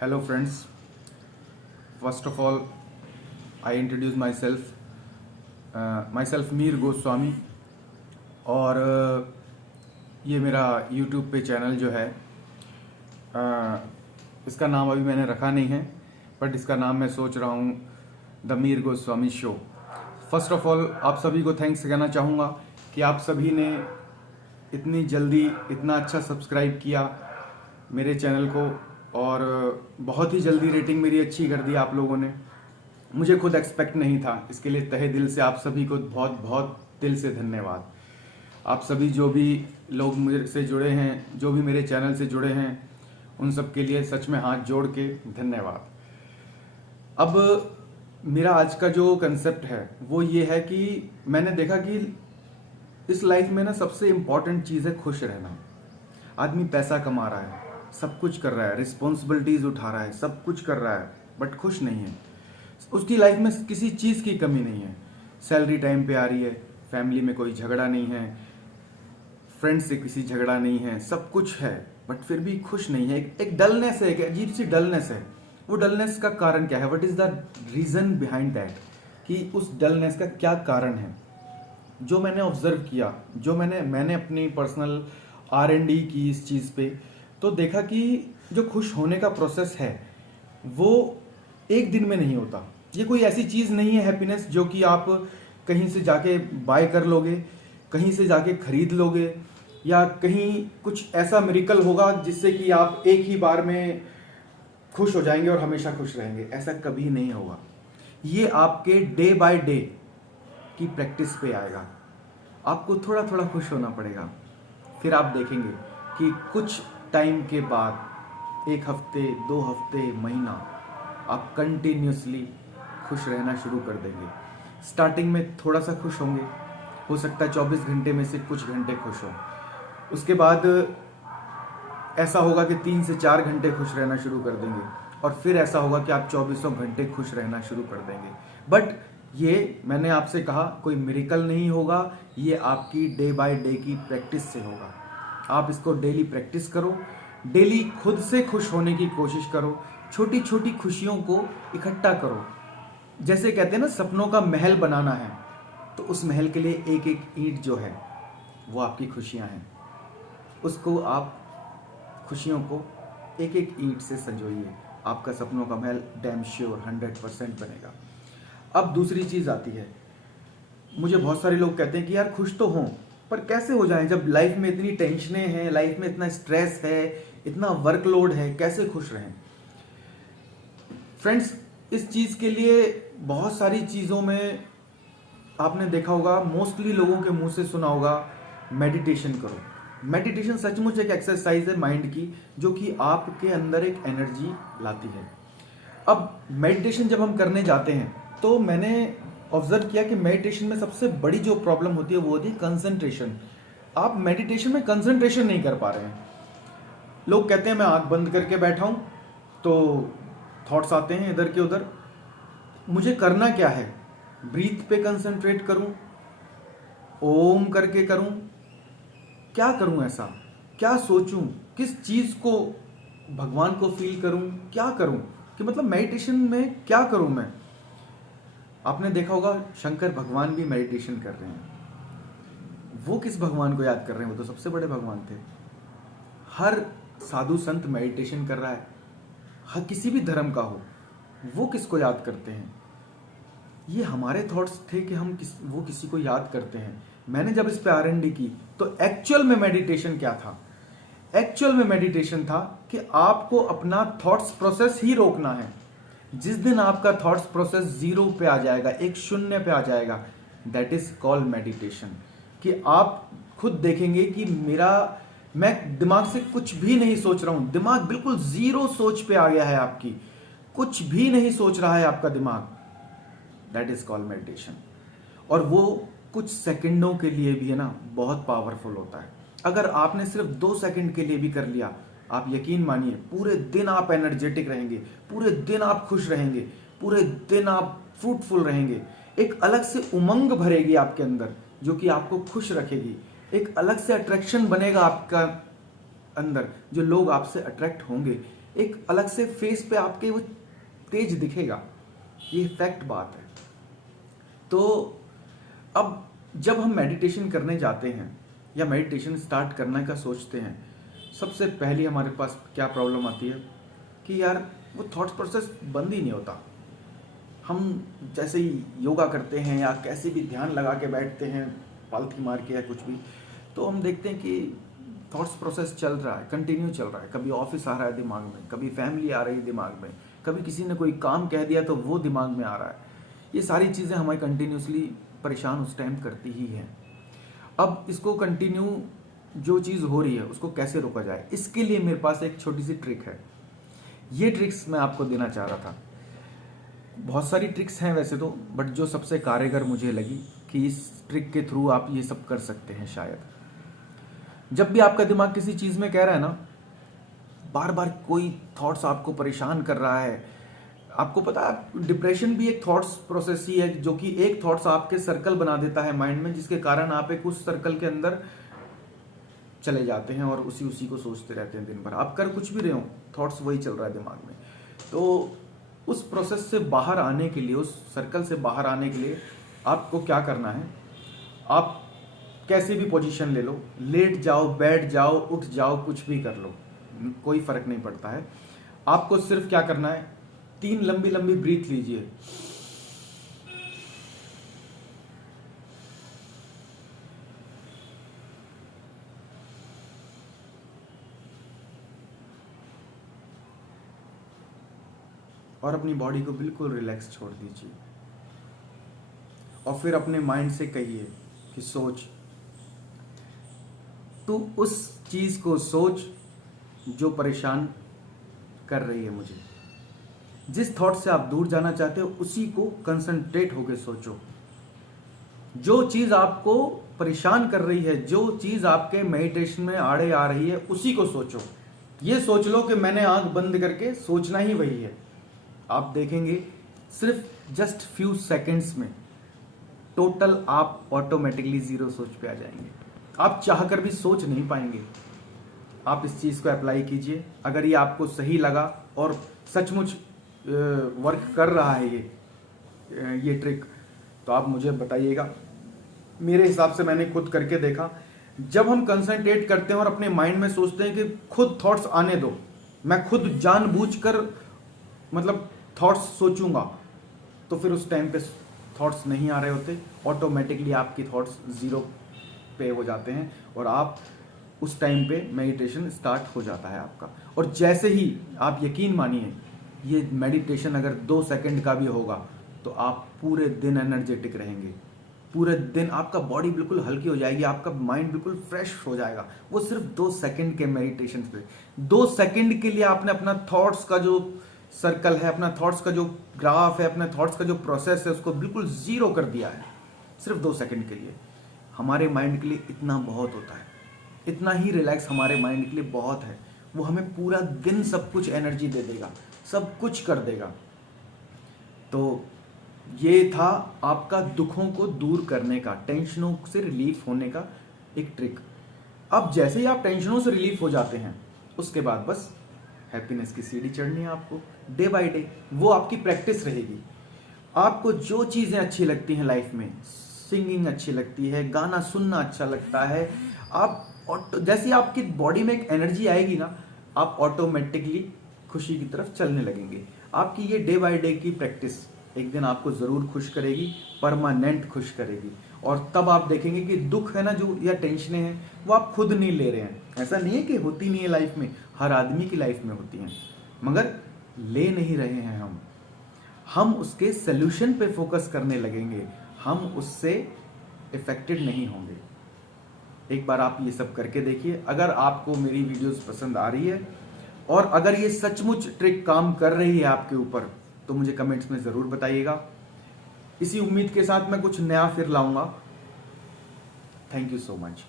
Hello friends, first of all I introduce myself, myself Mir Goswami. और ये मेरा YouTube पे चैनल जो है, इसका नाम अभी मैंने रखा नहीं है, बट इसका नाम मैं सोच रहा हूँ the Mir Goswami show. First of all आप सभी को थैंक्स कहना चाहूँगा कि आप सभी ने इतनी जल्दी इतना अच्छा सब्सक्राइब किया मेरे चैनल को, और बहुत ही जल्दी रेटिंग मेरी अच्छी कर दी आप लोगों ने। मुझे खुद एक्सपेक्ट नहीं था, इसके लिए तहे दिल से आप सभी को बहुत बहुत दिल से धन्यवाद। आप सभी जो भी लोग मेरे से जुड़े हैं, जो भी मेरे चैनल से जुड़े हैं, उन सब के लिए सच में हाथ जोड़ के धन्यवाद। अब मेरा आज का जो कंसेप्ट है वो ये है कि मैंने देखा कि इस लाइफ में ना सबसे इम्पॉर्टेंट चीज़ है खुश रहना। आदमी पैसा कमा रहा है, सब कुछ कर रहा है, रिस्पॉन्सिबिलिटीज उठा रहा है, सब कुछ कर रहा है, बट खुश नहीं है। उसकी लाइफ में किसी चीज़ की कमी नहीं है। सैलरी टाइम पे आ रही है, फैमिली में कोई झगड़ा नहीं है, फ्रेंड्स से किसी झगड़ा नहीं है, सब कुछ है, बट फिर भी खुश नहीं है। एक डलनेस है, एक अजीब सी डलनेस है। वो डलनेस का कारण क्या है? What is the reason behind that? कि उस डलनेस का क्या कारण है? जो मैंने ऑब्जर्व किया, जो मैंने अपनी पर्सनल R&D की इस चीज़ पे, तो देखा कि जो खुश होने का प्रोसेस है वो एक दिन में नहीं होता। ये कोई ऐसी चीज़ नहीं है हैप्पीनेस जो कि आप कहीं से जाके बाय कर लोगे, कहीं से जाके खरीद लोगे, या कहीं कुछ ऐसा मिरेकल होगा जिससे कि आप एक ही बार में खुश हो जाएंगे और हमेशा खुश रहेंगे। ऐसा कभी नहीं होगा। ये आपके डे बाय डे की प्रैक्टिस पे आएगा। आपको थोड़ा थोड़ा खुश होना पड़ेगा, फिर आप देखेंगे कि कुछ टाइम के बाद, एक हफ्ते, 2 हफ्ते, महीना, आप कंटिन्यूसली खुश रहना शुरू कर देंगे। स्टार्टिंग में थोड़ा सा खुश होंगे, हो सकता है 24 घंटे में से कुछ घंटे खुश हो। उसके बाद ऐसा होगा कि 3 से 4 घंटे खुश रहना शुरू कर देंगे, और फिर ऐसा होगा कि आप 24 घंटे खुश रहना शुरू कर देंगे। बट ये मैंने आपसे कहा, कोई मिरेकल नहीं होगा, ये आपकी डे बाय डे की प्रैक्टिस से होगा। आप इसको डेली प्रैक्टिस करो, डेली खुद से खुश होने की कोशिश करो, छोटी छोटी खुशियों को इकट्ठा करो। जैसे कहते हैं ना, सपनों का महल बनाना है, तो उस महल के लिए एक एक ईंट जो है वो आपकी खुशियां हैं। उसको आप खुशियों को एक एक ईंट से संजोइए, आपका सपनों का महल डैम श्योर 100% बनेगा। अब दूसरी चीज़ आती है, मुझे बहुत सारे लोग कहते हैं कि यार खुश तो हों, पर कैसे हो जाएं जब लाइफ में इतनी टेंशनें हैं, लाइफ में इतना स्ट्रेस है, इतना वर्कलोड है, कैसे खुश रहें? फ्रेंड्स, इस चीज़ के लिए बहुत सारी चीज़ों में आपने देखा होगा, मोस्टली लोगों के मुंह से सुना होगा, मेडिटेशन करो। मेडिटेशन सचमुच एक एक्सरसाइज है माइंड की, जो कि आपके अंदर एक एनर्जी लाती है। अब मेडिटेशन जब हम करने जाते हैं, तो मैंने ऑब्जर्व किया कि मेडिटेशन में सबसे बड़ी जो प्रॉब्लम होती है वो होती है कंसंट्रेशन। आप मेडिटेशन में कंसंट्रेशन नहीं कर पा रहे हैं। लोग कहते हैं मैं आंख बंद करके बैठा हूं तो थॉट्स आते हैं इधर के उधर। मुझे करना क्या है? ब्रीथ पे कंसंट्रेट करूं, ओम करके करूं, क्या करूं? ऐसा क्या सोचूं? किस चीज को भगवान को फील करूं? क्या करूं? कि मतलब मेडिटेशन में क्या करूं मैं? आपने देखा होगा शंकर भगवान भी मेडिटेशन कर रहे हैं। वो किस भगवान को याद कर रहे हैं? वो तो सबसे बड़े भगवान थे। हर साधु संत मेडिटेशन कर रहा है, हर किसी भी धर्म का हो, वो किसको याद करते हैं? ये हमारे थॉट्स थे कि हम वो किसी को याद करते हैं। मैंने जब इस पे R&D की, तो एक्चुअल में मेडिटेशन क्या था? एक्चुअल में मेडिटेशन था कि आपको अपना थॉट्स प्रोसेस ही रोकना है। जिस दिन आपका थॉट्स प्रोसेस 0 पे आ जाएगा, एक शून्य पे आ जाएगा, दैट इज कॉल्ड मेडिटेशन। कि आप खुद देखेंगे कि मैं दिमाग से कुछ भी नहीं सोच रहा हूं, दिमाग बिल्कुल 0 सोच पे आ गया है, आपकी कुछ भी नहीं सोच रहा है आपका दिमाग, दैट इज कॉल्ड मेडिटेशन। और वो कुछ सेकंडों के लिए भी है ना, बहुत पावरफुल होता है। अगर आपने सिर्फ 2 सेकंड के लिए भी कर लिया, आप यकीन मानिए पूरे दिन आप एनर्जेटिक रहेंगे, पूरे दिन आप खुश रहेंगे, पूरे दिन आप फ्रूटफुल रहेंगे। एक अलग से उमंग भरेगी आपके अंदर, जो कि आपको खुश रखेगी। एक अलग से अट्रैक्शन बनेगा आपका अंदर, जो लोग आपसे अट्रैक्ट होंगे। एक अलग से फेस पे आपके वो तेज दिखेगा। ये फैक्ट बात है। तो अब जब हम मेडिटेशन करने जाते हैं या मेडिटेशन स्टार्ट करने का सोचते हैं, सबसे पहले हमारे पास क्या प्रॉब्लम आती है कि यार वो थॉट प्रोसेस बंद ही नहीं होता। हम जैसे ही योगा करते हैं या कैसे भी ध्यान लगा के बैठते हैं, पालथी मार के या कुछ भी, तो हम देखते हैं कि थॉट्स प्रोसेस चल रहा है, कंटिन्यू चल रहा है। कभी ऑफिस आ रहा है दिमाग में, कभी फैमिली आ रही है दिमाग में, कभी किसी ने कोई काम कह दिया तो वो दिमाग में आ रहा है। ये सारी चीज़ें हमें कंटिन्यूसली परेशान उस टाइम करती ही हैं। अब इसको कंटिन्यू जो चीज़ हो रही है उसको कैसे रोका जाए, इसके लिए मेरे पास एक छोटी सी ट्रिक है। ये ट्रिक्स मैं आपको देना चाह रहा था। बहुत सारी ट्रिक्स हैं वैसे तो, बट जो सबसे कारगर मुझे लगी कि इस ट्रिक के थ्रू आप ये सब कर सकते हैं शायद। जब भी आपका दिमाग किसी चीज़ में कह रहा है ना, बार बार कोई थॉट्स आपको परेशान कर रहा है, आपको पता है डिप्रेशन भी एक थॉट्स प्रोसेस ही है, जो कि एक थॉट्स आपके सर्कल बना देता है माइंड में, जिसके कारण आप एक उस सर्कल के अंदर चले जाते हैं और उसी को सोचते रहते हैं दिन भर। आप कर कुछ भी रहे हो, थॉट्स वही चल रहा है दिमाग में। तो उस प्रोसेस से बाहर आने के लिए, उस सर्कल से बाहर आने के लिए आपको क्या करना है, आप कैसे भी पोजीशन ले लो, लेट जाओ, बैठ जाओ, उठ जाओ, कुछ भी कर लो, कोई फर्क नहीं पड़ता है। आपको सिर्फ क्या करना है, 3 लंबी लंबी ब्रीथ लीजिए। और अपनी बॉडी को बिल्कुल रिलैक्स छोड़ दीजिए। और फिर अपने माइंड से कहिए कि सोच, तू उस चीज को सोच जो परेशान कर रही है मुझे। जिस थॉट से आप दूर जाना चाहते हो उसी को कंसंट्रेट होकर सोचो। जो चीज आपको परेशान कर रही है, जो चीज आपके मेडिटेशन में आड़े आ रही है, उसी को सोचो। ये सोच लो कि मैंने आंख बंद करके सोचना ही वही है। आप देखेंगे सिर्फ जस्ट फ्यू सेकंड्स में टोटल आप ऑटोमेटिकली जीरो सोच पे आ जाएंगे। आप चाहकर भी सोच नहीं पाएंगे। आप इस चीज को अप्लाई कीजिए। अगर ये आपको सही लगा और सचमुच वर्क कर रहा है ये ट्रिक, तो आप मुझे बताइएगा। मेरे हिसाब से मैंने खुद करके देखा, जब हम कंसंट्रेट करते हैं और अपने माइंड में सोचते हैं कि खुद थॉट्स आने दो, मैं खुद जानबूझकर मतलब थॉट्स सोचूंगा, तो फिर उस टाइम पे थॉट्स नहीं आ रहे होते, ऑटोमेटिकली आपकी थॉट्स जीरो पे हो जाते हैं और आप उस टाइम पे मेडिटेशन स्टार्ट हो जाता है आपका। और जैसे ही आप यकीन मानिए, ये मेडिटेशन अगर 2 सेकंड का भी होगा तो आप पूरे दिन एनर्जेटिक रहेंगे। पूरे दिन आपका बॉडी बिल्कुल हल्की हो जाएगी, आपका माइंड बिल्कुल फ्रेश हो जाएगा। वो सिर्फ 2 सेकंड के मेडिटेशन पे। 2 सेकंड के लिए आपने अपना थॉट्स का जो सर्कल है, अपना थॉट्स का जो ग्राफ है, अपने थॉट्स का जो प्रोसेस है, उसको बिल्कुल जीरो कर दिया है सिर्फ 2 सेकंड के लिए। हमारे माइंड के लिए इतना बहुत होता है, इतना ही रिलैक्स हमारे माइंड के लिए बहुत है। वो हमें पूरा दिन सब कुछ एनर्जी दे देगा, सब कुछ कर देगा। तो ये था आपका दुखों को दूर करने का, टेंशनों से रिलीफ होने का एक ट्रिक। अब जैसे ही आप टेंशनों से रिलीफ हो जाते हैं, उसके बाद बस हैप्पीनेस की सीढ़ी चढ़नी है आपको डे बाय डे। वो आपकी प्रैक्टिस रहेगी। आपको जो चीज़ें अच्छी लगती हैं लाइफ में, सिंगिंग अच्छी लगती है, गाना सुनना अच्छा लगता है, आप जैसे आपकी बॉडी में एक एनर्जी आएगी ना, आप ऑटोमेटिकली खुशी की तरफ चलने लगेंगे। आपकी ये डे बाय डे की प्रैक्टिस एक दिन आपको ज़रूर खुश करेगी, परमानेंट खुश करेगी। और तब आप देखेंगे कि दुख है ना जो, या टेंशनें हैं, वो आप खुद नहीं ले रहे हैं। ऐसा नहीं है कि होती नहीं है लाइफ में, हर आदमी की लाइफ में होती हैं, मगर ले नहीं रहे हैं हम उसके सल्यूशन पे फोकस करने लगेंगे, हम उससे इफेक्टेड नहीं होंगे। एक बार आप ये सब करके देखिए। अगर आपको मेरी वीडियोस पसंद आ रही है और अगर ये सचमुच ट्रिक काम कर रही है आपके ऊपर, तो मुझे कमेंट्स में ज़रूर बताइएगा। इसी उम्मीद के साथ मैं कुछ नया फिर लाऊंगा। Thank you so much.